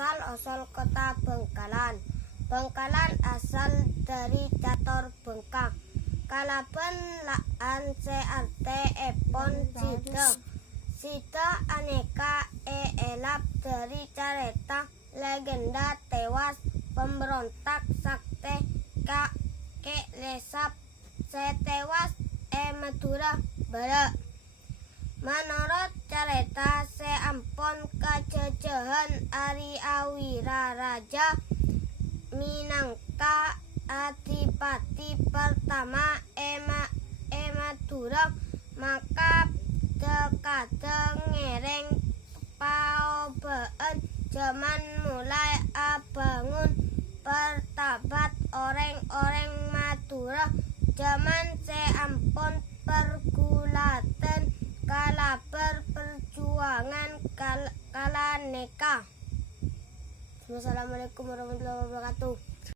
Asal-usul kota Bengkalan. Bengkalan asal dari catur bengkak. Kalaben laan CRT epon Sida aneka elap dari cerita legenda tewas pemberontak sakte ke lesap setewas Madura Barat. Menurut cerita seampun kejejehan Ari Awira Raja minangka adipati pertama Madura, maka dekade ngereng paobaan zaman mulai abangun pertabat orang-orang Madura zaman seampun pergulatan kalaber perjuangan kalaneka. Wassalamualaikum warahmatullahi wabarakatuh.